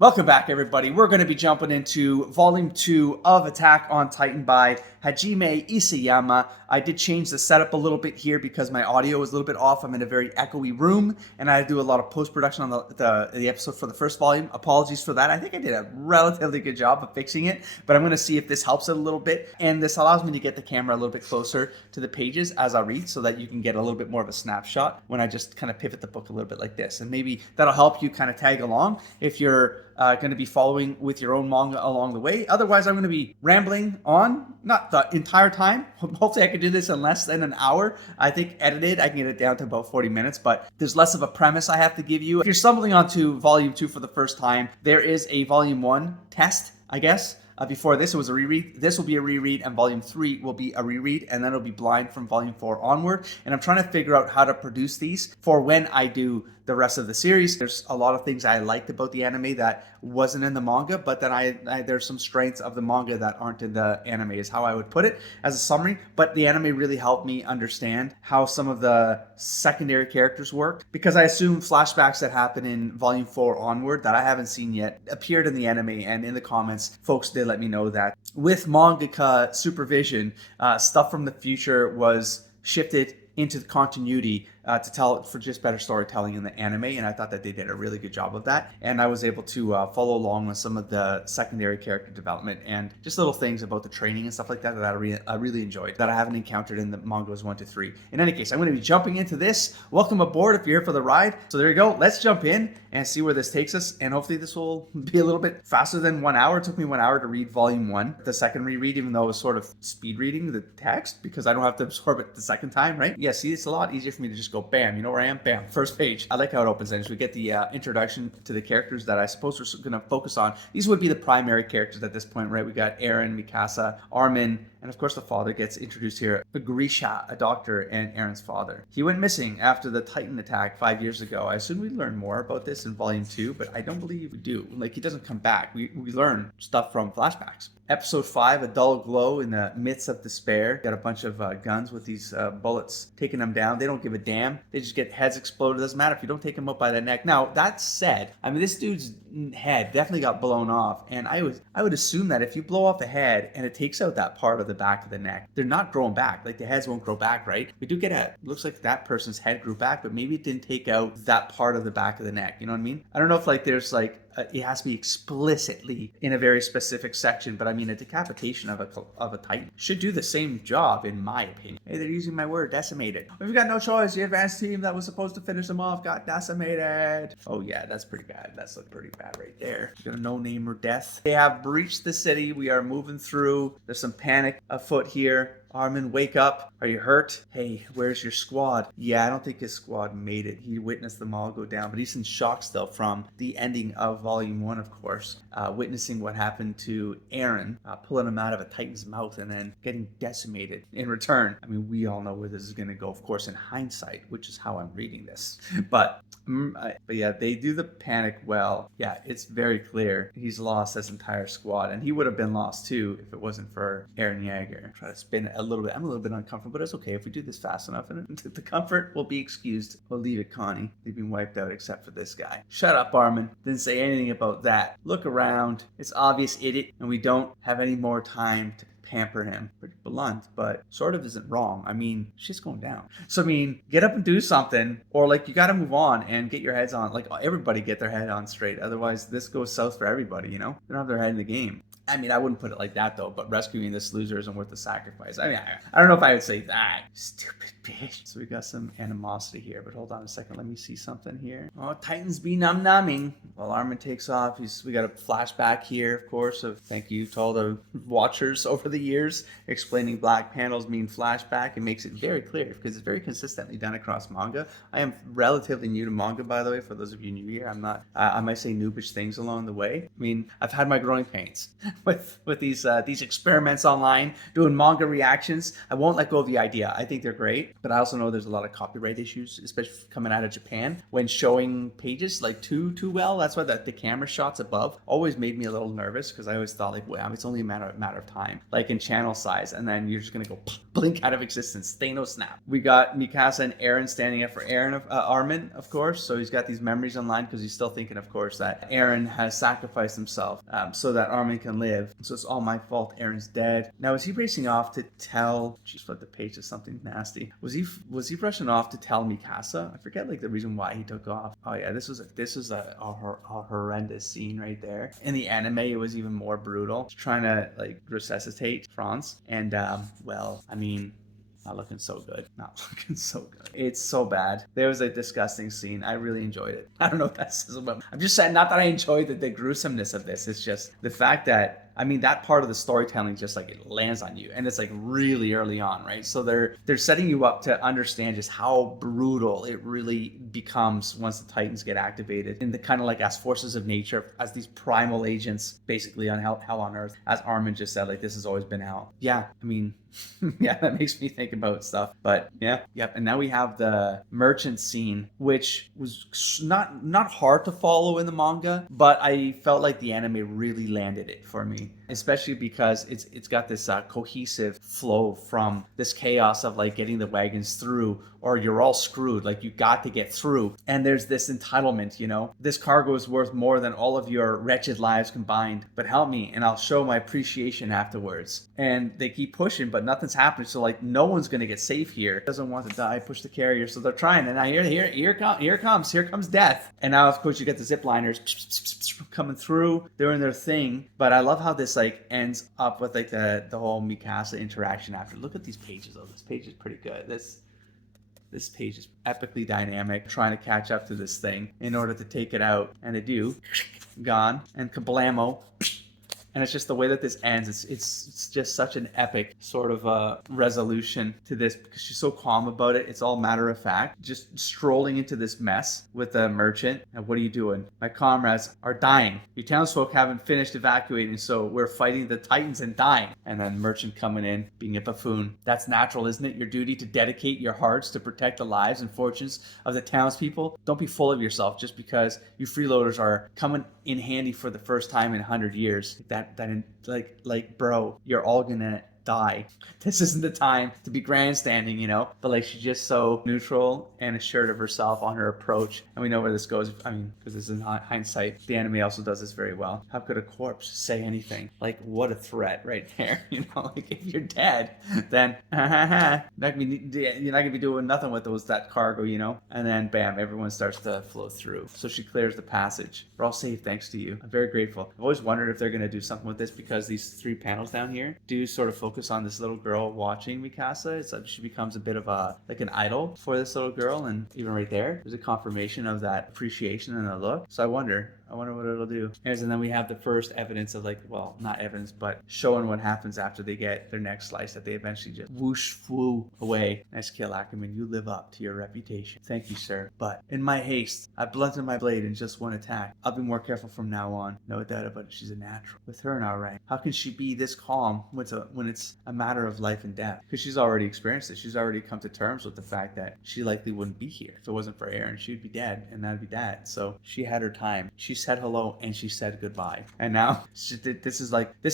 Welcome back, everybody. We're going to be jumping into Volume 2 of Attack on Titan by Hajime Isayama. I did change the setup a little bit here because my audio was a little bit off. I'm in a very echoey room, and I had to do a lot of post-production on the episode for the first volume. Apologies for that. I think I did a relatively good job of fixing it, but I'm going to see if this helps it a little bit. And this allows me to get the camera a little bit closer to the pages as I read so that you can get a little bit more of a snapshot when I just kind of pivot the book a little bit like this. And maybe that'll help you kind of tag along if you're going to be following with your own manga along the way. Otherwise, I'm going to be rambling on, not the entire time. Hopefully I can do this in less than an hour. I think edited, I can get it down to about 40 minutes, but there's less of a premise I have to give you. If you're stumbling onto Volume 2 for the first time, there is a Volume 1 test, I guess. Before this, it was a reread. This will be a reread, and Volume 3 will be a reread, and then it'll be blind from Volume 4 onward. And I'm trying to figure out how to produce these for when I do the rest of the series. There's a lot of things I liked about the anime that wasn't in the manga, but then there's some strengths of the manga that aren't in the anime, is how I would put it as a summary. But the anime really helped me understand how some of the secondary characters work, because I assume flashbacks that happen in Volume 4 onward that I haven't seen yet appeared in the anime, and in the comments, folks did let me know that with mangaka supervision, stuff from the future was shifted into the continuity to tell for just better storytelling in the anime, and I thought that they did a really good job of that. And I was able to follow along with some of the secondary character development and just little things about the training and stuff like that that I really enjoyed that I haven't encountered in the mangas 1 to 3. In any case, I'm going to be jumping into this. Welcome aboard if you're here for the ride. So there you go. Let's jump in and see where this takes us, and hopefully this will be a little bit faster than 1 hour. It took me 1 hour to read Volume 1, the second reread, even though it was sort of speed reading the text because I don't have to absorb it the second time, right? Yeah, see, it's a lot easier for me to just go bam, you know where I am? Bam, first page. I like how it opens, and we get the introduction to the characters that I suppose we're going to focus on. These would be the primary characters at this point, right? We got Eren, Mikasa, Armin, and of course the father gets introduced here. Grisha, a doctor, and Eren's father. He went missing after the Titan attack 5 years ago. I assume we learn more about this in Volume 2, but I don't believe we do. Like, he doesn't come back. We learn stuff from flashbacks. Episode 5, a dull glow in the midst of despair. Got a bunch of guns with these bullets taking them down. They don't give a damn. They just get heads exploded. Doesn't matter if you don't take them up by the neck. Now, that said, I mean, this dude's head definitely got blown off, and I would assume that if you blow off a head and it takes out that part of the back of the neck, they're not growing back. Like, the heads won't grow back, right? We do get looks like that person's head grew back, but maybe it didn't take out that part of the back of the neck. You know what I mean? I don't know if like there's like it has to be explicitly in a very specific section, but I mean, a decapitation of a Titan should do the same job, in my opinion. Hey, they're using my word, decimated. We've got no choice. The advanced team that was supposed to finish them off got decimated. Oh yeah, that's pretty bad. That's like pretty bad right there. Got a no name or death. They have breached the city. We are moving through. There's some panic afoot here. Armin, wake up. Are you hurt? Hey, where's your squad? Yeah, I don't think his squad made it. He witnessed them all go down, but he's in shock still from the ending of Volume 1, of course. Witnessing what happened to Eren, pulling him out of a Titan's mouth and then getting decimated in return. I mean, we all know where this is going to go, of course, in hindsight, which is how I'm reading this. But yeah, they do the panic well. Yeah, it's very clear he's lost his entire squad, and he would have been lost too if it wasn't for Eren Yeager. Try to spin it a little bit. I'm a little bit uncomfortable, but it's okay if we do this fast enough, and the comfort will be excused. We'll leave it, Connie. We've been wiped out except for this guy. Shut up, Armin. Didn't say anything about that. Look around. It's obvious, idiot, and we don't have any more time to pamper him. Pretty blunt, but sort of isn't wrong. I mean, shit's going down. So I mean, get up and do something, or like you got to move on and get your heads on. Like, everybody get their head on straight. Otherwise, this goes south for everybody. You know, they don't have their head in the game. I mean, I wouldn't put it like that, though, but rescuing this loser isn't worth the sacrifice. I mean, I don't know if I would say that. Stupid bitch. So we got some animosity here, but hold on a second. Let me see something here. Oh, Titans be numbing. While Armin takes off, we got a flashback here, of course, of thank you to all the watchers over the years explaining black panels mean flashback. It makes it very clear because it's very consistently done across manga. I am relatively new to manga, by the way, for those of you new here. I'm not, I might say noobish things along the way. I mean, I've had my growing pains. with these experiments online, doing manga reactions. I won't let go of the idea. I think they're great, but I also know there's a lot of copyright issues, especially coming out of Japan when showing pages like too well. That's why the camera shots above always made me a little nervous, because I always thought like, wow, it's only a matter of time, like in channel size, and then you're just gonna go blink out of existence. Thanos snap. We got Mikasa and Eren standing up for Armin, of course. So he's got these memories online because he's still thinking, of course, that Eren has sacrificed himself so that Armin can live. So it's all my fault. Eren's dead. Now, is he racing off to tell? Jeez, flip the page to something nasty. Was he rushing off to tell Mikasa? I forget like the reason why he took off. Oh yeah, this was a horrendous scene right there. In the anime, it was even more brutal. He's trying to like resuscitate Franz, and well, I mean, not looking so good. Not looking so good. It's so bad. There was a disgusting scene. I really enjoyed it. I don't know what that says about. I'm just saying, not that I enjoyed the gruesomeness of this. It's just the fact that, I mean, that part of the storytelling just like it lands on you, and it's like really early on, right? So they're setting you up to understand just how brutal it really becomes once the Titans get activated, in the kind of like as forces of nature, as these primal agents, basically on hell on earth, as Armin just said, like this has always been hell. Yeah, I mean, yeah, that makes me think about stuff. But yeah, yep. And now we have the merchant scene, which was not hard to follow in the manga, but I felt like the anime really landed it for me, especially because it's got this cohesive flow from this chaos of like getting the wagons through, or you're all screwed, like you got to get through, and there's this entitlement, you know, this cargo is worth more than all of your wretched lives combined, but help me and I'll show my appreciation afterwards. And they keep pushing, but nothing's happening. So like no one's gonna get safe here. Doesn't want to die, push the carrier. So they're trying, and now here comes death. And now of course you get the zip liners coming through, doing their thing. But I love how this like ends up with like the whole Mikasa interaction after. Look at these pages though. This page is pretty good. This page is epically dynamic, trying to catch up to this thing in order to take it out, and they do. Gone, and kablamo. And it's just the way that this ends. It's just such an epic sort of resolution to this, because she's so calm about it. It's all matter of fact. Just strolling into this mess with the merchant. And what are you doing? My comrades are dying. Your townsfolk haven't finished evacuating, so we're fighting the Titans and dying. And then merchant coming in, being a buffoon. That's natural, isn't it? Your duty to dedicate your hearts to protect the lives and fortunes of the townspeople. Don't be full of yourself just because you freeloaders are coming in handy for the first time in 100 years. Like bro, you're all gonna die. This isn't the time to be grandstanding, you know. But like, she's just so neutral and assured of herself on her approach, and we know where this goes. I mean, because this is in hindsight, the anime also does this very well. How could a corpse say anything? Like, what a threat right there. You know, like if you're dead, then you're not gonna be doing nothing with that cargo, you know. And then bam, everyone starts to flow through. So she clears the passage. We're all safe thanks to you. I'm very grateful. I've always wondered if they're gonna do something with this, because these 3 panels down here do sort of focus on this little girl watching Mikasa. It's like she becomes a bit of an idol for this little girl, and even right there's a confirmation of that appreciation and the look. So I wonder what it'll do. And then we have the first evidence of like, well, not evidence, but showing what happens after they get their neck sliced, that they eventually just whoosh, flew away. Nice kill, Ackerman. You live up to your reputation. Thank you, sir. But in my haste, I blunted my blade in just one attack. I'll be more careful from now on. No doubt about it. She's a natural. With her in our rank, how can she be this calm when it's a matter of life and death? Because she's already experienced it. She's already come to terms with the fact that she likely wouldn't be here. If it wasn't for Eren, she'd be dead, and that'd be that. So she had her time. She said hello and she said goodbye, and now this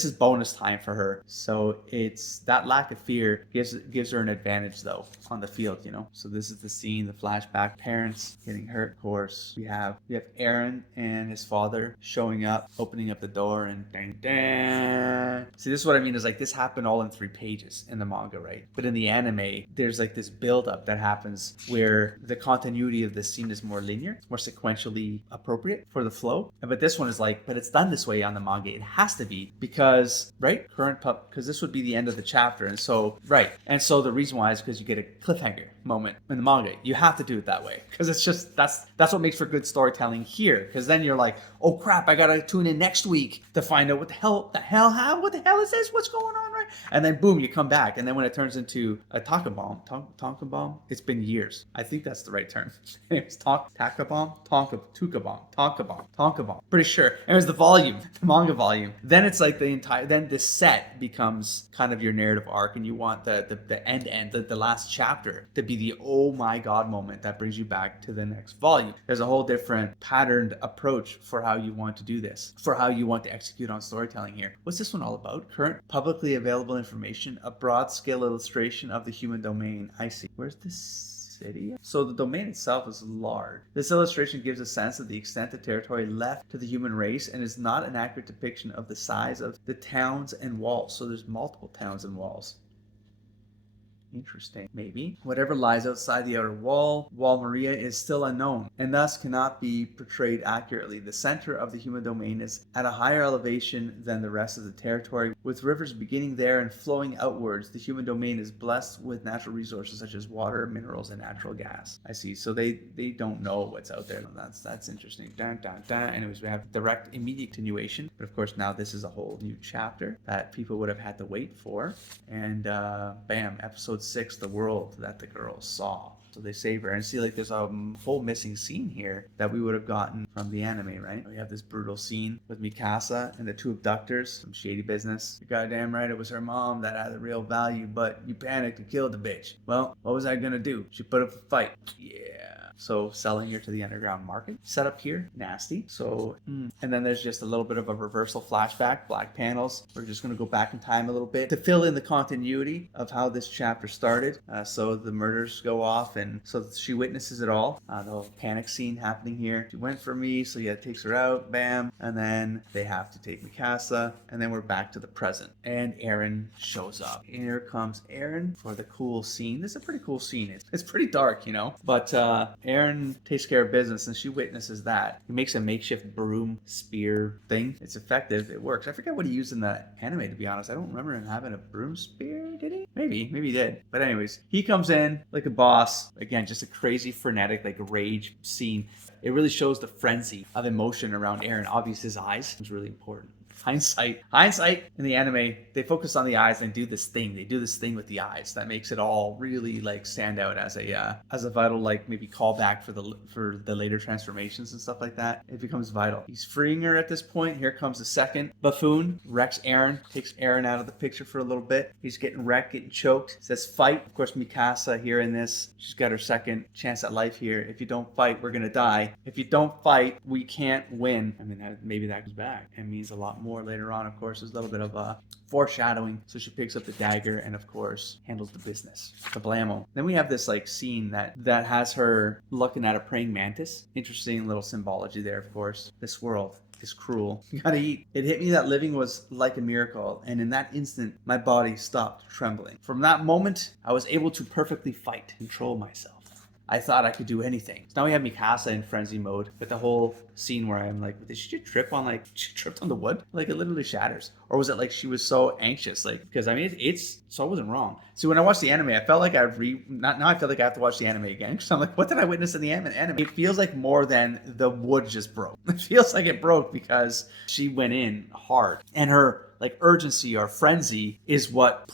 is bonus time for her. So it's that lack of fear gives her an advantage though on the field, you know. So this is the scene, the flashback, parents getting hurt. Of course, we have Eren and his father showing up, opening up the door, and dang, dang. See, this is what I mean, is like this happened all in 3 pages in the manga, right? But in the anime, there's like this build up that happens where the continuity of the scene is more linear, it's more sequentially appropriate for the flow. But this one is like, but it's done this way on the manga. It has to be, because, right? Because this would be the end of the chapter. And so, right. And so the reason why is because you get a cliffhanger moment in the manga. You have to do it that way, because it's just, that's what makes for good storytelling here. Because then you're like, oh crap, I gotta tune in next week to find out what the hell is this? What's going on, right? And then boom, you come back. And then when it turns into a Tonka bomb, Tonka bomb, it's been years. I think that's the right term. It's Tonka bomb, Tuka bomb, Tonka bomb. Pretty sure. And it was the volume, the manga volume. Then it's like then the set becomes kind of your narrative arc, and you want the end, the last chapter to be the oh my god moment that brings you back to the next volume. There's a whole different patterned approach for how you want to do this, for how you want to execute on storytelling here. What's this one all about? Current publicly available information, a broad scale illustration of the human domain. I see. Where's this city? So the domain itself is large. This illustration gives a sense of the extent of territory left to the human race and is not an accurate depiction of the size of the towns and walls. So there's multiple towns and walls. Interesting. Maybe. Whatever lies outside the outer wall Maria, is still unknown, and thus cannot be portrayed accurately. The center of the human domain is at a higher elevation than the rest of the territory, with rivers beginning there and flowing outwards. The human domain is blessed with natural resources such as water, minerals, and natural gas. I see. So they don't know what's out there. That's interesting. Anyways, we have direct immediate continuation, but of course now this is a whole new chapter that people would have had to wait for. And bam, episode 6, the world that the girls saw. So they save her, and see, like, there's a whole missing scene here that we would have gotten from the anime, right? We have this brutal scene with Mikasa and the 2 abductors, some shady business. You're goddamn right, it was her mom that had the real value, but you panicked and killed the bitch. Well, what was I gonna do? She put up a fight. Yeah. So selling her to the underground market. Set up here, nasty. So, and then there's just a little bit of a reversal flashback, black panels. We're just going to go back in time a little bit to fill in the continuity of how this chapter started. So the murders go off, and so she witnesses it all. The whole panic scene happening here. She went for me, so yeah, it takes her out, bam. And then they have to take Mikasa, and then we're back to the present. And Eren shows up. Here comes Eren for the cool scene. This is a pretty cool scene. It's pretty dark, you know, but Eren takes care of business, and she witnesses that. He makes a makeshift broom spear thing. It's effective. It works. I forget what he used in the anime, to be honest. I don't remember him having a broom spear, did he? Maybe he did. But anyways, he comes in like a boss. Again, just a crazy, frenetic, like rage scene. It really shows the frenzy of emotion around Eren. Obviously, his eyes is really important. Hindsight in the anime, they focus on the eyes and do this thing. They do this thing with the eyes that makes it all really like stand out as a vital, like, maybe callback for the later transformations and stuff like that. It becomes vital. He's freeing her at this point. Here comes the second buffoon, wrecks Eren, takes Eren out of the picture for a little bit. He's getting wrecked, getting choked. Says fight. Of course, Mikasa here in this, she's got her second chance at life here. If you don't fight, we're gonna die. If you don't fight, we can't win. I mean, maybe that goes back. It means a lot more later on. Of course, there's a little bit of foreshadowing. So she picks up the dagger and of course handles the business. The blammo. Then we have this like scene that has her looking at a praying mantis. Interesting little symbology there, of course. This world is cruel. You gotta eat. It hit me that living was like a miracle, and in that instant my body stopped trembling. From that moment I was able to perfectly fight, control myself. I thought I could do anything. So now we have Mikasa in frenzy mode with the whole scene where I'm like, did she trip on she tripped on the wood? Like, it literally shatters. Or was it like she was so anxious? Like, because I mean, so I wasn't wrong. So when I watched the anime, I felt like now I feel like I have to watch the anime again. Because I'm like, what did I witness in the anime? It feels like more than the wood just broke. It feels like it broke because she went in hard. And her like urgency or frenzy is what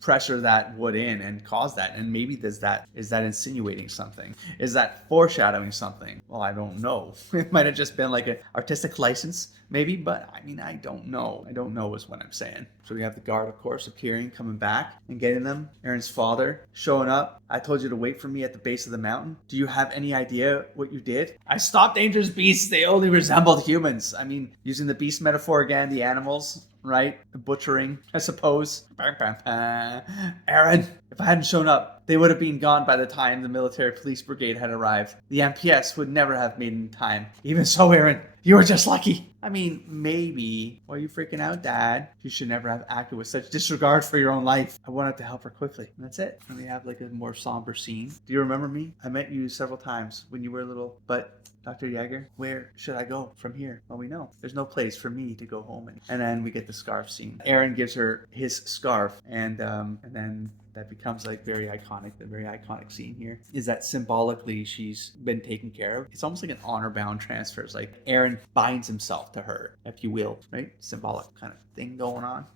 pressure that wood in and caused that. And maybe is that insinuating something? Is that foreshadowing something? Well, I don't know. It might have just been like an artistic license, maybe, but I mean, I don't know. I don't know is what I'm saying. So we have the guard, of course, appearing, coming back and getting them. Eren's father showing up. I told you to wait for me at the base of the mountain. Do you have any idea what you did? I stopped dangerous beasts. They only resembled humans. I mean, using the beast metaphor again, the animals, right? The butchering, I suppose. Eren, if I hadn't shown up, they would have been gone by the time the military police brigade had arrived. The MPS would never have made it in time. Even so, Eren, you were just lucky. I mean, maybe. Why are you freaking out, Dad? You should never have acted with such disregard for your own life. I wanted to help her quickly. And that's it. And we have like a more somber scene. Do you remember me? I met you several times when you were little, but Dr. Yeager, where should I go from here? Well, we know there's no place for me to go home. And then we get the scarf scene. Aaron gives her his scarf, and then that becomes like very iconic. The very iconic scene here is that symbolically she's been taken care of. It's almost like an honor bound transfer. It's like Aaron binds himself to her, if you will, right? Symbolic kind of thing going on.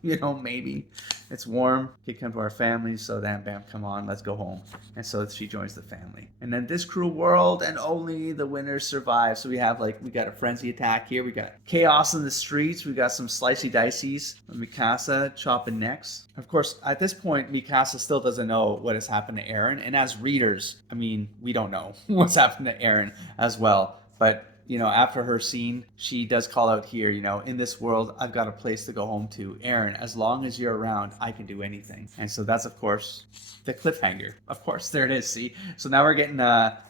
Maybe it's warm. Kid come to our family, so then bam, come on, let's go home. And so she joins the family. And then this cruel world, and only the winners survive. So we got a frenzy attack here. We got chaos in the streets. We got some slicey diceys. Mikasa chopping necks. Of course, at this point, Mikasa still doesn't know what has happened to Aaron. And as readers, we don't know what's happened to Aaron as well. But after her scene, she does call out here, in this world, I've got a place to go home to. Aaron, as long as you're around, I can do anything. And so that's, of course, the cliffhanger. Of course, there it is, see? So now we're getting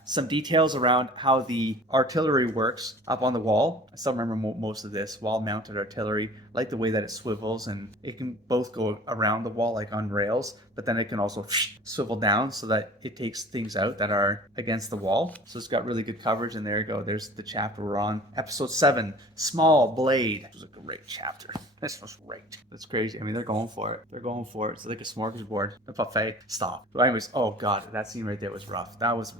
some details around how the artillery works up on the wall. I still remember most of this, wall-mounted artillery. I like the way that it swivels, and it can both go around the wall like on rails, but then it can also swivel down so that it takes things out that are against the wall. So it's got really good coverage, and there you go. There's the chapter we're on. Episode 7, Small Blade. It was a great chapter. This was great. That's crazy. They're going for it. It's like a smorgasbord, a buffet. Stop. But anyways, oh God, that scene right there was rough. That was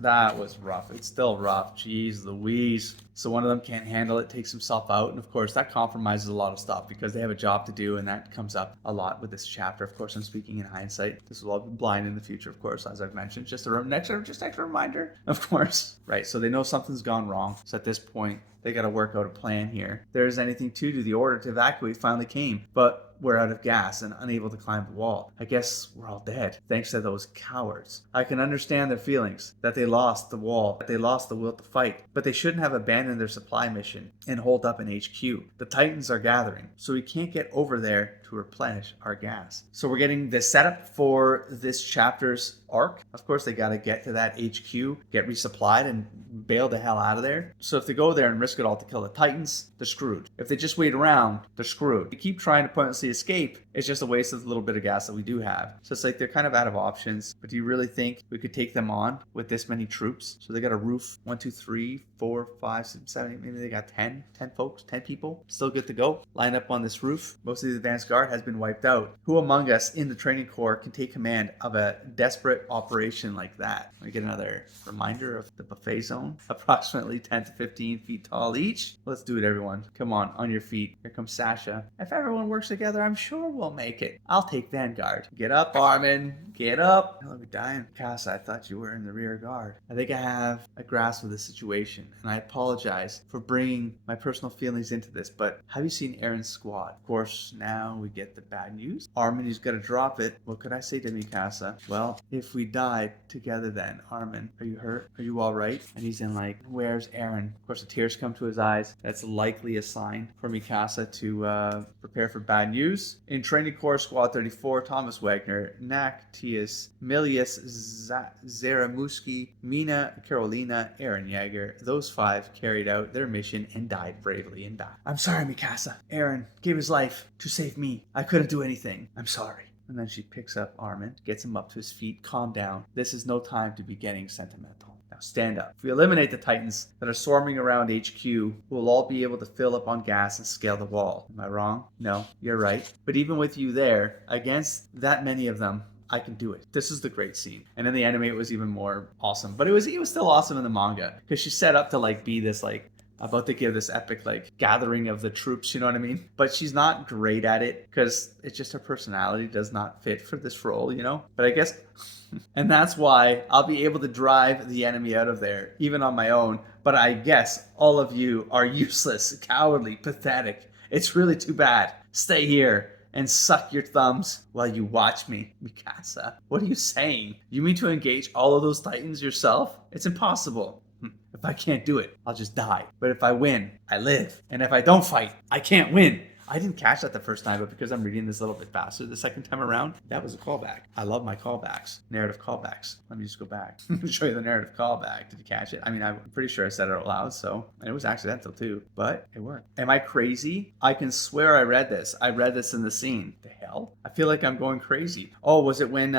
rough. It's still rough. Jeez Louise. So one of them can't handle it, takes himself out. And of course, that compromises a lot of stuff because they have a job to do. And that comes up a lot with this chapter. Of course, I'm speaking in hindsight. This will all be blind in the future, of course, as I've mentioned. Just extra reminder, of course. Right. So they know something's gone wrong. So at this point, they got to work out a plan here. If there's anything to do, the order to evacuate finally came. But we're out of gas and unable to climb the wall. I guess we're all dead, thanks to those cowards. I can understand their feelings, that they lost the wall, that they lost the will to fight, but they shouldn't have abandoned their supply mission and holed up in HQ. The Titans are gathering, so we can't get over there to replenish our gas. So we're getting the setup for this chapter's arc. Of course, they got to get to that HQ, get resupplied, and bail the hell out of there. So if they go there and risk it all to kill the Titans, they're screwed. If they just wait around, they're screwed. They keep trying to pointlessly escape. It's just a waste of the little bit of gas that we do have. So it's like they're kind of out of options. But do you really think we could take them on with this many troops? So they got a roof, 1, 2, 3, 4, 5, 6, 7, 8, maybe they got 10 folks, 10 people. Still good to go. Line up on this roof. Most of the advanced guard has been wiped out. Who among us in the training corps can take command of a desperate operation like that? We get another reminder of the buffet zone. Approximately 10 to 15 feet tall each. Let's do it, everyone. Come on your feet. Here comes Sasha. If everyone works together, I'm sure we'll make it. I'll take Vanguard. Get up, Armin. Get up. Hell, are we dying? Casa, I thought you were in the rear guard. I think I have a grasp of the situation, and I apologize for bringing my personal feelings into this, but have you seen Aaron's squad? Of course, now we get the bad news. Armin, he's got to drop it. What could I say to Mikasa? Well, if we died together then, Armin, are you hurt? Are you all right? And he's in like, where's Aaron? Of course, the tears come to his eyes. That's likely a sign for Mikasa to prepare for bad news. In Training Corps Squad 34, Thomas Wagner, Nactius, Milius, Zaramuski, Mina, Carolina, Aaron Yeager, those 5 carried out their mission and died bravely in battle. I'm sorry, Mikasa. Aaron gave his life to save me. I couldn't do anything. I'm sorry. And then she picks up Armin, gets him up to his feet. Calm down. This is no time to be getting sentimental. Now stand up. If we eliminate the Titans that are swarming around HQ, we'll all be able to fill up on gas and scale the wall. Am I wrong? No, you're right. But even with you there, against that many of them, I can do it. This is the great scene. And in the anime, it was even more awesome. But it was still awesome in the manga because she's set up to like be this like about to give this epic like gathering of the troops, you know what I mean? But she's not great at it because it's just her personality does not fit for this role, you know? But I guess, and that's why I'll be able to drive the enemy out of there, even on my own. But I guess all of you are useless, cowardly, pathetic. It's really too bad. Stay here and suck your thumbs while you watch me. Mikasa, what are you saying? You mean to engage all of those Titans yourself? It's impossible. If I can't do it, I'll just die. But if I win, I live. And if I don't fight, I can't win. I didn't catch that the first time, but because I'm reading this a little bit faster the second time around, that was a callback. I love my callbacks, narrative callbacks. Let me just go back and show you the narrative callback. Did you catch it? I mean, I'm pretty sure I said it out loud, and it was accidental too, but it worked. Am I crazy? I can swear I read this. I read this in the scene. The hell? I feel like I'm going crazy. Oh, was it when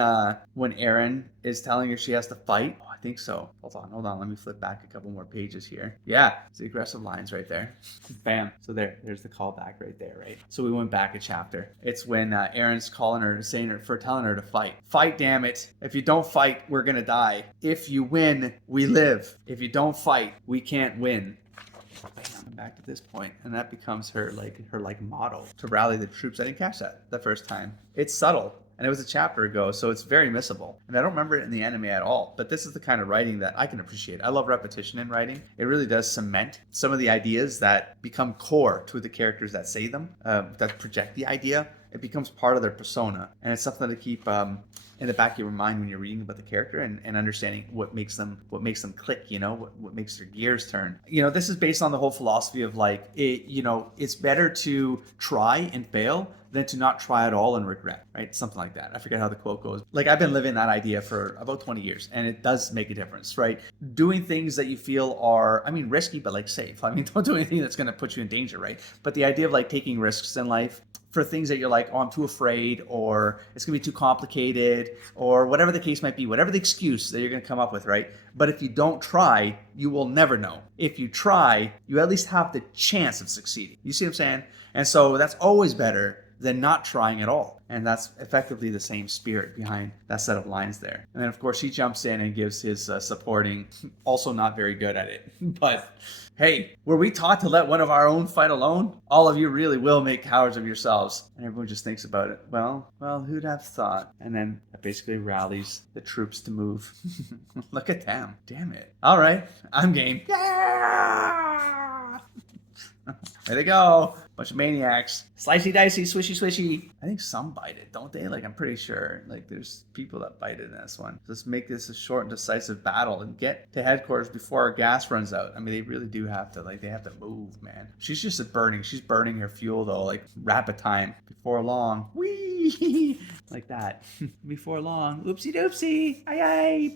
Aaron is telling her she has to fight? Oh, I think so. Hold on. Let me flip back a couple more pages here. Yeah, it's the aggressive lines right there. Bam. So there's the callback right there, right? So we went back a chapter. It's when Aaron's calling her, telling her to fight. Fight, damn it. If you don't fight, we're gonna die. If you win, we live. If you don't fight, we can't win. Back to this point, and that becomes her motto to rally the troops. I didn't catch that the first time. It's subtle, and it was a chapter ago, so it's very missable, and I don't remember it in the anime at all. But this is the kind of writing that I can appreciate. I love repetition in writing. It really does cement some of the ideas that become core to the characters that say them, that project the idea. It becomes part of their persona, and it's something to keep in the back of your mind when you're reading about the character and understanding what makes them click, what makes their gears turn. This is based on the whole philosophy of it's better to try and fail than to not try at all and regret, right? Something like that. I forget how the quote goes. I've been living that idea for about 20 years, and it does make a difference, right? Doing things that you feel are, risky, but safe. Don't do anything that's going to put you in danger, right? But the idea of taking risks in life for things that you're I'm too afraid, or it's gonna be too complicated, or whatever the case might be, whatever the excuse that you're gonna come up with, right? But if you don't try, you will never know. If you try, you at least have the chance of succeeding. You see what I'm saying? And so that's always better than not trying at all. And that's effectively the same spirit behind that set of lines there. And then, of course, he jumps in and gives his supporting, also not very good at it. But hey, were we taught to let one of our own fight alone? All of you really will make cowards of yourselves. And everyone just thinks about it. Well, who'd have thought? And then that basically rallies the troops to move. Look at them. Damn it. All right, I'm game. Yeah! There they go. Bunch of maniacs. Slicey dicey, swishy swishy. I think some bite it, don't they? I'm pretty sure. There's people that bite it in this one. Let's make this a short and decisive battle and get to headquarters before our gas runs out. They really do have to, they have to move, man. She's just she's burning her fuel though, rapid time. Before long. Whee! Like that. Before long. Oopsie doopsie. Aye aye.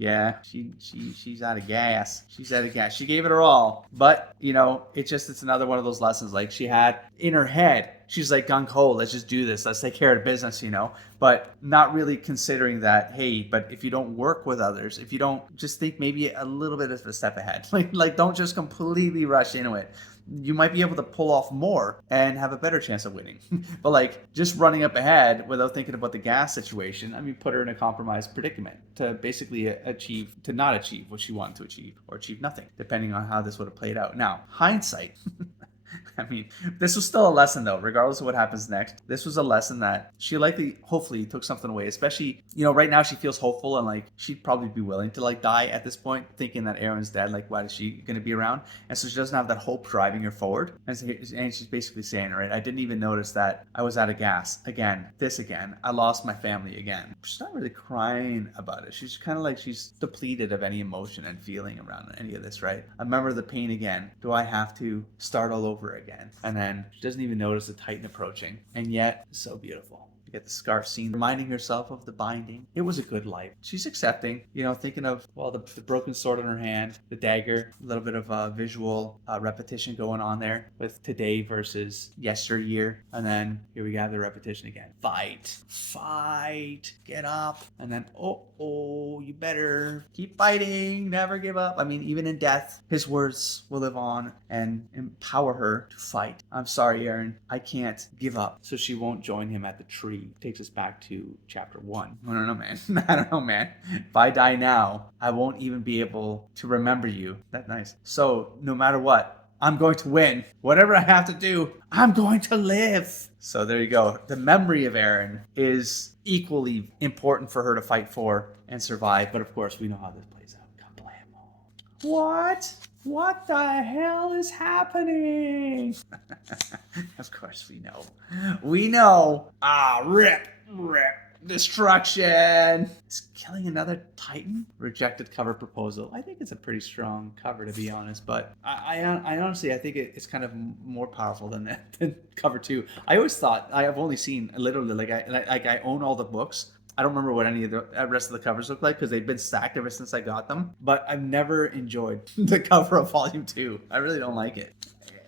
Yeah, she's out of gas. She's out of gas. She gave it her all. But, it's another one of those lessons. She had in her head, she's gung-ho, let's just do this. Let's take care of business, But not really considering that, hey, but if you don't work with others, if you don't just think maybe a little bit of a step ahead, don't just completely rush into it. You might be able to pull off more and have a better chance of winning. But just running up ahead without thinking about the gas situation, put her in a compromised predicament to basically not achieve what she wanted to achieve, or achieve nothing, depending on how this would have played out. Now, hindsight. This was still a lesson though, regardless of what happens next. This was a lesson that she hopefully took something away, especially, right now she feels hopeful and she'd probably be willing to die at this point, thinking that Aaron's dead. Why is she going to be around? And so she doesn't have that hope driving her forward. And she's basically saying, right, I didn't even notice that I was out of gas again, I lost my family again. She's not really crying about it. She's kind of she's depleted of any emotion and feeling around any of this, right? I remember the pain again. Do I have to start all over again? And then she doesn't even notice the Titan approaching, and yet so beautiful. You get the scarf scene, reminding herself of the binding. It was a good life. She's accepting, thinking of, the broken sword in her hand, the dagger, a little bit of visual repetition going on there with today versus yesteryear. And then here we have the repetition again. Fight, get up. And then, you better keep fighting, never give up. Even in death, his words will live on and empower her to fight. I'm sorry, Aaron, I can't give up. So she won't join him at the tree. Takes us back to chapter 1. I don't know, man. If I die now, I won't even be able to remember you. That's nice. So no matter what, I'm going to win. Whatever I have to do, I'm going to live. So there you go. The memory of Aaron is equally important for her to fight for and survive. But of course, we know how this plays out. Kablamo. What? What the hell is happening? Of course we know. We know. Rip. Destruction. Is killing another Titan? Rejected cover proposal. I think it's a pretty strong cover, to be honest. But I honestly, I think it's kind of more powerful than cover 2. I always thought, I have only seen literally, I own all the books. I don't remember what any of the rest of the covers look like because they've been stacked ever since I got them. But I've never enjoyed the cover of Volume 2. I really don't like it.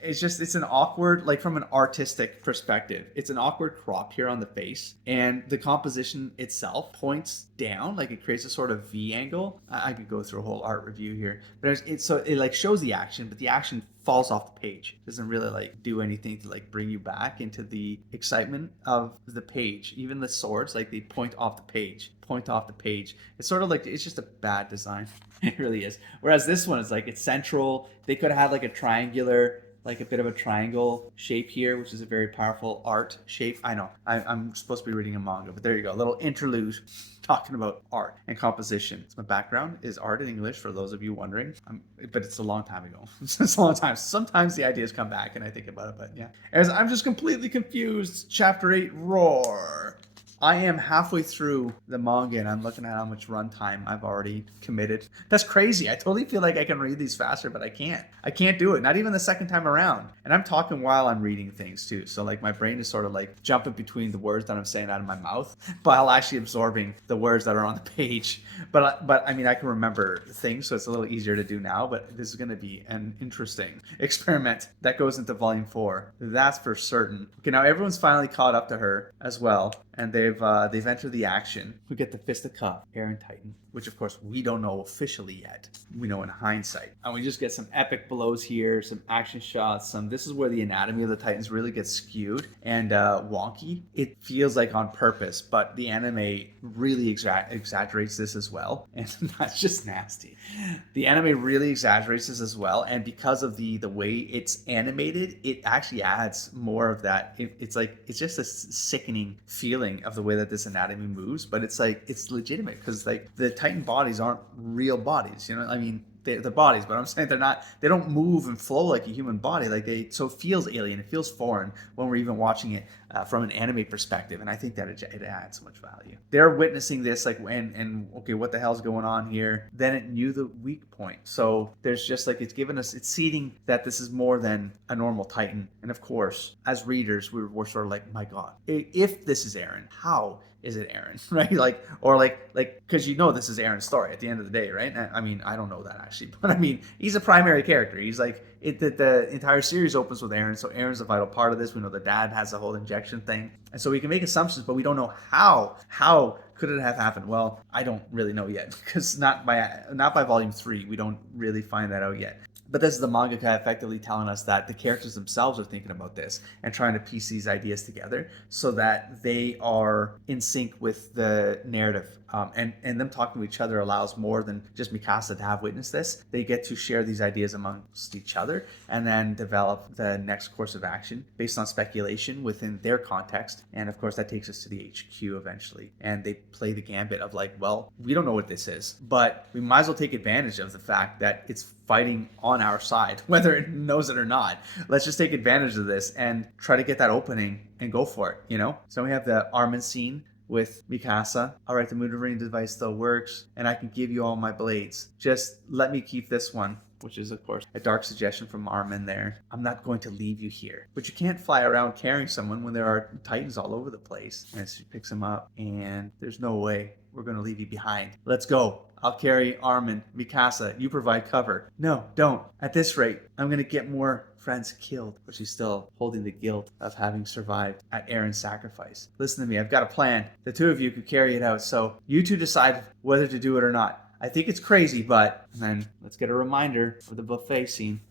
it's an awkward, like from an artistic perspective, it's an awkward crop here on the face, and the composition itself points down, like it creates a sort of V angle. I could go through a whole art review here, but so it like shows the action, but the action falls off the page. It doesn't really like do anything to like bring you back into the excitement of the page. Even the swords, like they point off the page. It's sort of like, it's just a bad design. It really is. Whereas this one is like, it's central. They could have had like a triangular, like a bit of a triangle shape here, which is a very powerful art shape. I know I'm supposed to be reading a manga, but there you go. A little interlude talking about art and composition. So my background is art in English, for those of you wondering, but it's a long time ago. It's a long time. Sometimes the ideas come back and I think about it, but yeah. As I'm just completely confused. Chapter 8, Roar. I am halfway through the manga and I'm looking at how much runtime I've already committed. That's crazy. I totally feel like I can read these faster, but I can't. I can't do it. Not even the second time around. And I'm talking while I'm reading things too. So like my brain is sort of like jumping between the words that I'm saying out of my mouth while actually absorbing the words that are on the page. But I mean, I can remember things, so it's a little easier to do now, but this is going to be an interesting experiment that goes into volume 4. That's for certain. Okay, now everyone's finally caught up to her as well. And they've entered the action. We get the fisticuff, Eren Titan, which of course we don't know officially yet. We know in hindsight. And we just get some epic blows here, some action shots. This is where the anatomy of the Titans really gets skewed and wonky. It feels like on purpose, but the anime really exaggerates this as well. And that's just nasty. The anime really exaggerates this as well. And because of the way it's animated, it actually adds more of that. It's just a sickening feeling of the way that this anatomy moves, but it's like, it's legitimate because like the Titan bodies aren't real bodies, you know. I mean, they're bodies, but I'm saying they don't move and flow like a human body. So it feels alien, it feels foreign when we're even watching it from an anime perspective, and I think that it adds so much value. They're witnessing this like, and okay, what the hell's going on here? Then it knew the weak point, so there's just like, it's seeding that this is more than a normal Titan. And of course, as readers, we're sort of like, my God, if this is Eren, how is it Eren, right? Like, because you know this is Eren's story at the end of the day, right? I mean, I don't know that actually, but I mean, he's a primary character. He's like, the entire series opens with Eren, so Eren's a vital part of this. We know the dad has the whole injection thing, and so we can make assumptions, but we don't know how could it have happened. Well, I don't really know yet, because not by volume 3, we don't really find that out yet. But this is the mangaka effectively telling us that the characters themselves are thinking about this and trying to piece these ideas together so that they are in sync with the narrative. And them talking to each other allows more than just Mikasa to have witnessed this. They get to share these ideas amongst each other and then develop the next course of action based on speculation within their context. And of course, that takes us to the HQ eventually. And they play the gambit of like, well, we don't know what this is, but we might as well take advantage of the fact that it's fighting on our side, whether it knows it or not. Let's just take advantage of this and try to get that opening and go for it, you know? So we have the Armin scene with Mikasa. All right, the Mudarine device still works, and I can give you all my blades. Just let me keep this one, which is, of course, a dark suggestion from Armin there. I'm not going to leave you here. But you can't fly around carrying someone when there are Titans all over the place. And she picks him up, and there's no way we're going to leave you behind. Let's go. I'll carry Armin. Mikasa, you provide cover. No, don't. At this rate, I'm going to get more friends killed. But she's still holding the guilt of having survived at Eren's sacrifice. Listen to me, I've got a plan. The two of you could carry it out, so you two decide whether to do it or not. I think it's crazy, but... And then let's get a reminder for the buffet scene.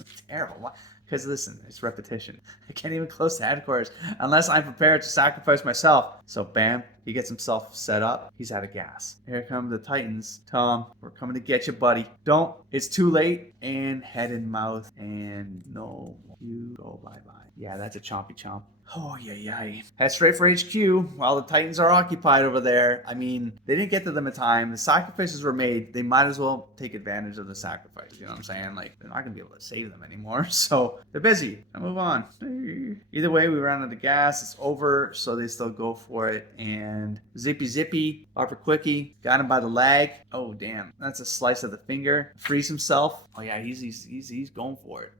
It's terrible. Because listen, it's repetition. I can't even close the headquarters unless I'm prepared to sacrifice myself. So bam, he gets himself set up. He's out of gas. Here come the Titans. Tom, we're coming to get you, buddy. Don't. It's too late. And head and mouth. And no, you go bye-bye. Yeah, that's a chompy chomp. Oh, yeah. Head straight for HQ while the Titans are occupied over there. I mean, they didn't get to them in time. The sacrifices were made. They might as well take advantage of the sacrifices. You know what I'm saying? Like, they're not going to be able to save them anymore. So they're busy. Now move on. Either way, we ran out of gas. It's over. So they still go for it. And zippy, Harper Quickie got him by the leg. Oh, damn. That's a slice of the finger. Frees himself. Oh, yeah, he's going for it.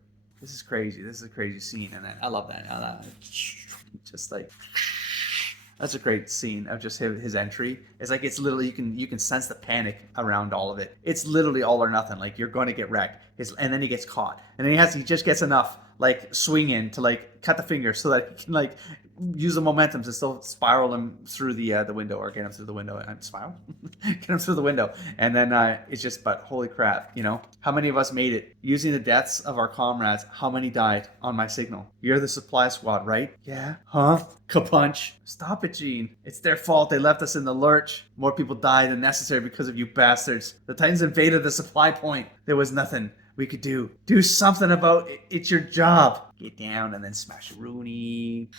This is crazy. This is a crazy scene, and I love that. Just like, that's a great scene of just his entry. It's like, it's literally, you can sense the panic around all of it. It's literally all or nothing. Like, you're going to get wrecked. And then he gets caught, and then he just gets enough like swing in to like cut the finger so that he can like use the momentum to still spiral him through the window, or get him through the window and spiral, get him through the window. And then it's just, but holy crap, you know, how many of us made it using the deaths of our comrades? How many died on my signal? You're the supply squad, right? Yeah. Huh? Kapunch. Stop it, Gene. It's their fault. They left us in the lurch. More people died than necessary because of you bastards. The Titans invaded the supply point. There was nothing we could do. Do something about it. It's your job. Get down and then smash Rooney.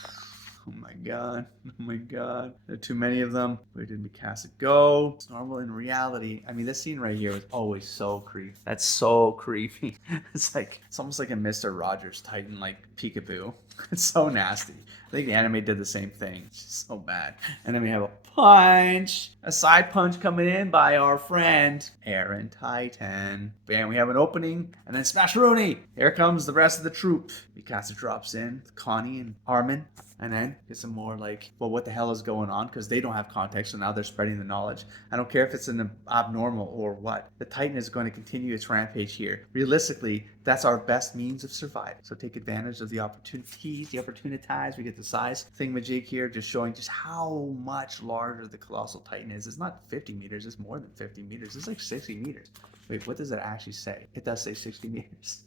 Oh my god. Oh my god. There are too many of them. Where did Mikasa go? It's normal in reality. I mean, this scene right here was always so creepy. That's so creepy. It's like, it's almost like a Mr. Rogers Titan, like peekaboo. It's so nasty. I think the anime did the same thing. It's just so bad. And then we have a punch. A side punch coming in by our friend, Eren Titan. Bam, we have an opening. And then smash Rooney. Here comes the rest of the troop. Mikasa drops in with Connie and Armin. And then get some more like, well, what the hell is going on? Because they don't have context, so now they're spreading the knowledge. I don't care if it's an abnormal or what. The Titan is going to continue its rampage here. Realistically, that's our best means of survival. So take advantage of the opportunities, the opportunities. We get the size thingamajig here, just showing just how much larger the Colossal Titan is. It's not 50 meters, it's more than 50 meters. It's like 60 meters. Wait, what does it actually say? It does say 60 meters.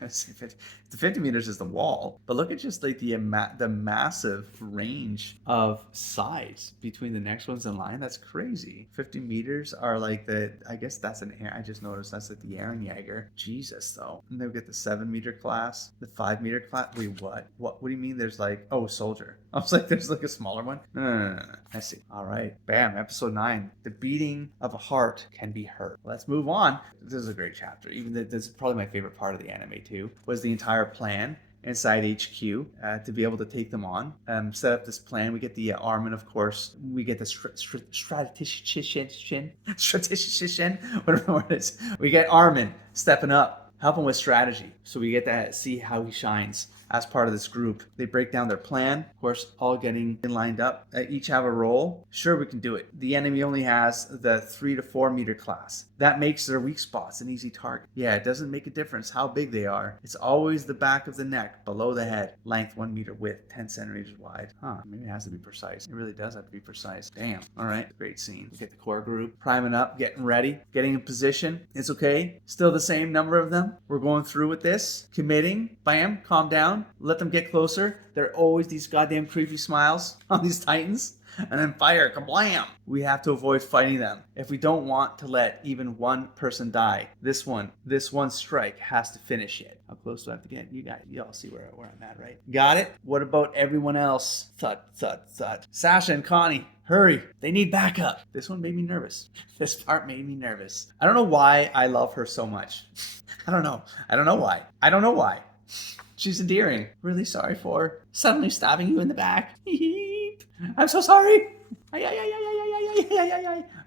The 50 meters is the wall, but look at just like the massive range of size between the next ones in line. That's crazy. 50 meters are like I guess that's I just noticed that's like the Eren Jaeger. Jesus, though. And they'll get the 7-meter class, the 5-meter class. Wait, what? What do you mean there's like, oh, soldier? I was like, there's like a smaller one? No. I see. All right. Bam. Episode 9. The beating of a heart can be hurt. Let's move on. This is a great chapter. Even this is probably my favorite part of the anime too, was the entire plan inside HQ to be able to take them on. Set up this plan. We get the Armin, of course. We get the statistician, whatever the word is. We get Armin stepping up, helping with strategy. So we get to see how he shines as part of this group. They break down their plan, of course, all getting lined up. Each have a role. Sure, we can do it. The enemy only has the 3 to 4 meter class. That makes their weak spots an easy target. Yeah, it doesn't make a difference how big they are. It's always the back of the neck, below the head. Length 1 meter, width 10 centimeters wide. Maybe it has to be precise. It really does have to be precise. Damn. All right, great scene. We get the core group priming up, getting ready, getting in position. It's okay. Still the same number of them. We're going through with this, committing. Bam, calm down. Let them get closer. There are always these goddamn creepy smiles on these Titans. And then fire, kablam! We have to avoid fighting them. If we don't want to let even one person die, this one strike has to finish it. How close do I have to get? You all see where I'm at, right? Got it? What about everyone else? Thud, thud, thud. Sasha and Connie, hurry. They need backup. This one made me nervous. This part made me nervous. I don't know why I love her so much. I don't know why. She's endearing. Really sorry for suddenly stabbing you in the back. I'm so sorry.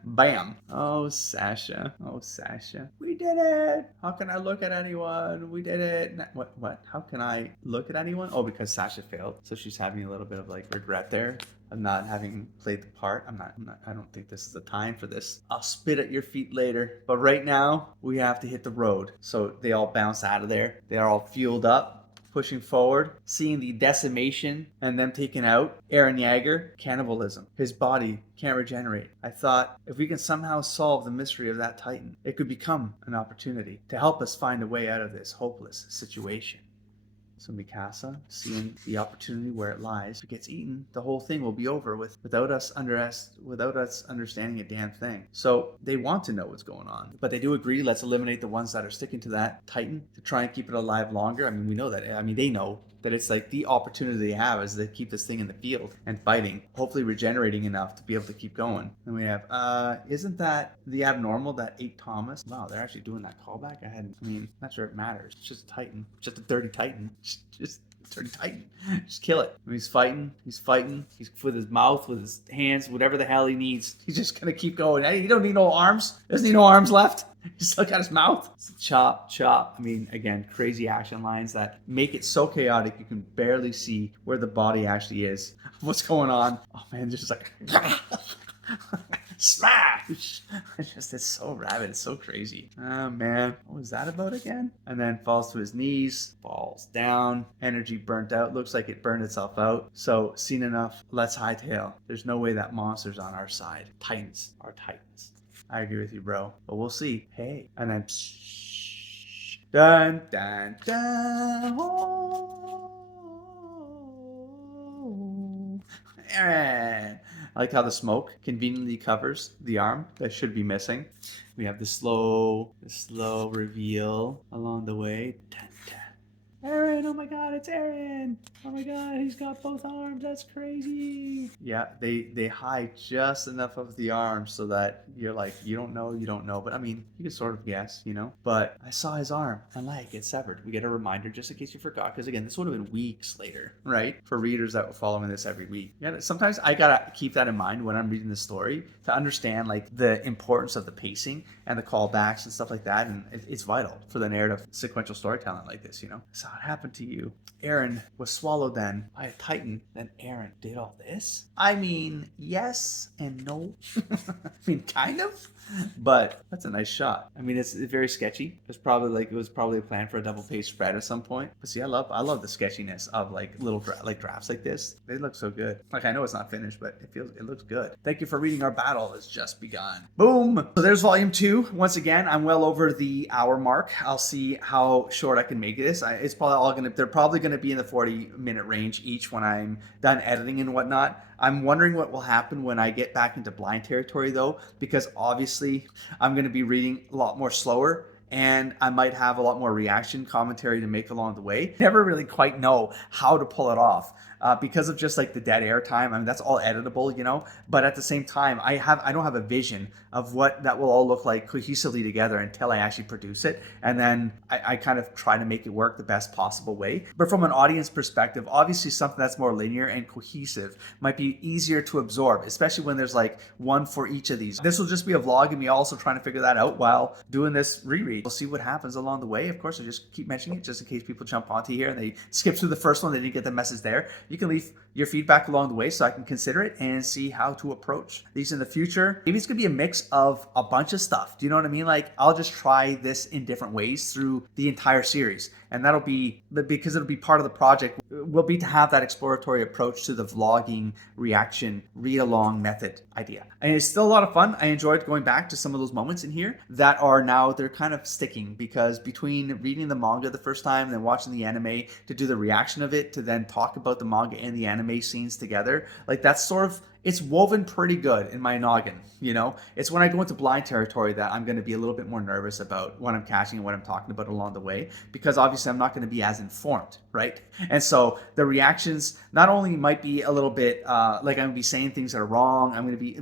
Bam. Oh, Sasha. We did it. How can I look at anyone? We did it. What? How can I look at anyone? Oh, because Sasha failed. So she's having a little bit of like regret there of not having played the part. I don't think this is the time for this. I'll spit at your feet later. But right now, we have to hit the road. So they all bounce out of there. They are all fueled up. Pushing forward, seeing the decimation and them taken out. Eren Jaeger, cannibalism. His body can't regenerate. I thought if we can somehow solve the mystery of that Titan, it could become an opportunity to help us find a way out of this hopeless situation. So Mikasa, seeing the opportunity where it lies, if it gets eaten, the whole thing will be over without us understanding a damn thing. So they want to know what's going on. But they do agree, let's eliminate the ones that are sticking to that Titan to try and keep it alive longer. I mean, we know that. I mean, they know that it's like the opportunity they have is to keep this thing in the field and fighting, hopefully regenerating enough to be able to keep going. And we have, isn't that the abnormal that ate Thomas? Wow, they're actually doing that callback? Not sure it matters. It's just a Titan. Just a dirty Titan. Just a dirty Titan. Just kill it. He's fighting. He's with his mouth, with his hands, whatever the hell he needs. He's just gonna keep going. Hey, he don't need no arms. Doesn't need no arms left. He's still got his mouth. Chop, chop. I mean, again, crazy action lines that make it so chaotic you can barely see where the body actually is. What's going on? Oh man, just like Smash! It's so rabid. It's so crazy. Oh, man. What was that about again? And then falls to his knees, falls down, energy burnt out. Looks like it burned itself out. So, seen enough. Let's hightail. There's no way that monster's on our side. Titans are Titans. I agree with you, bro. But we'll see. Hey. And then... Dun, dun, dun. Oh. Aaron. I like how the smoke conveniently covers the arm that should be missing. We have the slow reveal along the way. Dun, dun. Aaron, oh my god, it's Aaron. Oh my god, he's got both arms. That's crazy. Yeah, they hide just enough of the arms so that you're like, you don't know. But I mean, you can sort of guess, you know. But I saw his arm and like it severed. We get a reminder just in case you forgot, because again, this would have been weeks later, right? For readers that were following this every week. Yeah, sometimes I gotta keep that in mind when I'm reading the story to understand like the importance of the pacing and the callbacks and stuff like that. And it's vital for the narrative sequential storytelling like this, you know. So it happened to you. Aaron was swallowed then by a titan. Then Aaron did all this? I mean, yes and no. I mean, kind of. But that's a nice shot. I mean, it's very sketchy. It was probably a plan for a double page spread at some point. But see, I love the sketchiness of like little drafts like this. They look so good. Like, I know it's not finished, but it looks good. Thank you for reading. Our battle has just begun. Boom. So there's volume 2. Once again, I'm well over the hour mark. I'll see how short I can make this. They're probably gonna be in the 40-minute range each when I'm done editing and whatnot. I'm wondering what will happen when I get back into blind territory though, because obviously I'm going to be reading a lot more slower and I might have a lot more reaction commentary to make along the way. Never really quite know how to pull it off because of just like the dead air time. I mean, that's all editable, you know, but at the same time, I don't have a vision of what that will all look like cohesively together until I actually produce it. And then I kind of try to make it work the best possible way. But from an audience perspective, obviously something that's more linear and cohesive might be easier to absorb, especially when there's like one for each of these. This will just be a vlog and me also trying to figure that out while doing this reread. We'll see what happens along the way. Of course, I just keep mentioning it just in case people jump onto here and they skip through the first one, they didn't get the message there. You can leave your feedback along the way so I can consider it and see how to approach these in the future. Maybe it's gonna be a mix of a bunch of stuff. Do you know what I mean? Like, I'll just try this in different ways through the entire series. And that'll be, because it'll be part of the project, will be to have that exploratory approach to the vlogging reaction read-along method idea. And it's still a lot of fun. I enjoyed going back to some of those moments in here that are now, they're kind of sticking, because between reading the manga the first time and then watching the anime to do the reaction of it, to then talk about the manga and the anime scenes together, like that's sort of, it's woven pretty good in my noggin, you know? It's when I go into blind territory that I'm going to be a little bit more nervous about what I'm catching and what I'm talking about along the way, because obviously I'm not going to be as informed, right? And so the reactions not only might be a little bit like I'm going to be saying things that are wrong,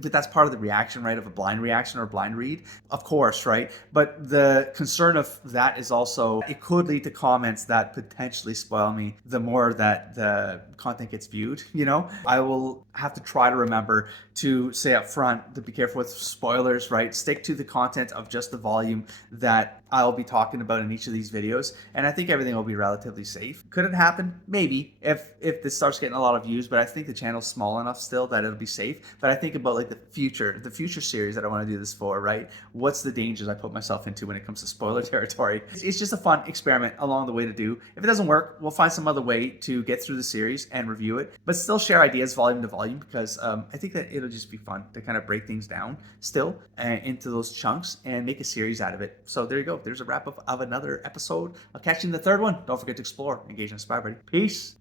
but that's part of the reaction, right? Of a blind reaction or a blind read, of course, right? But the concern of that is also, it could lead to comments that potentially spoil me the more that the content gets viewed, you know? I will have to try to remember to say up front to be careful with spoilers, right? Stick to the content of just the volume that I'll be talking about in each of these videos, and I think everything will be relatively safe. Could it happen? Maybe, if this starts getting a lot of views, but I think the channel's small enough still that it'll be safe. But I think about like the future series that I want to do this for, right? What's the dangers I put myself into when it comes to spoiler territory? It's just a fun experiment along the way to do. If it doesn't work, we'll find some other way to get through the series and review it, but still share ideas volume to volume, because I think that it'll just be fun to kind of break things down still into those chunks and make a series out of it. So there you go. There's a wrap up of another episode. I'll catch you in the third one. Don't forget to explore, engage, and inspire, buddy. Peace.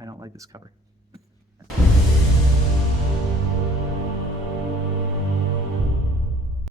I don't like this cover.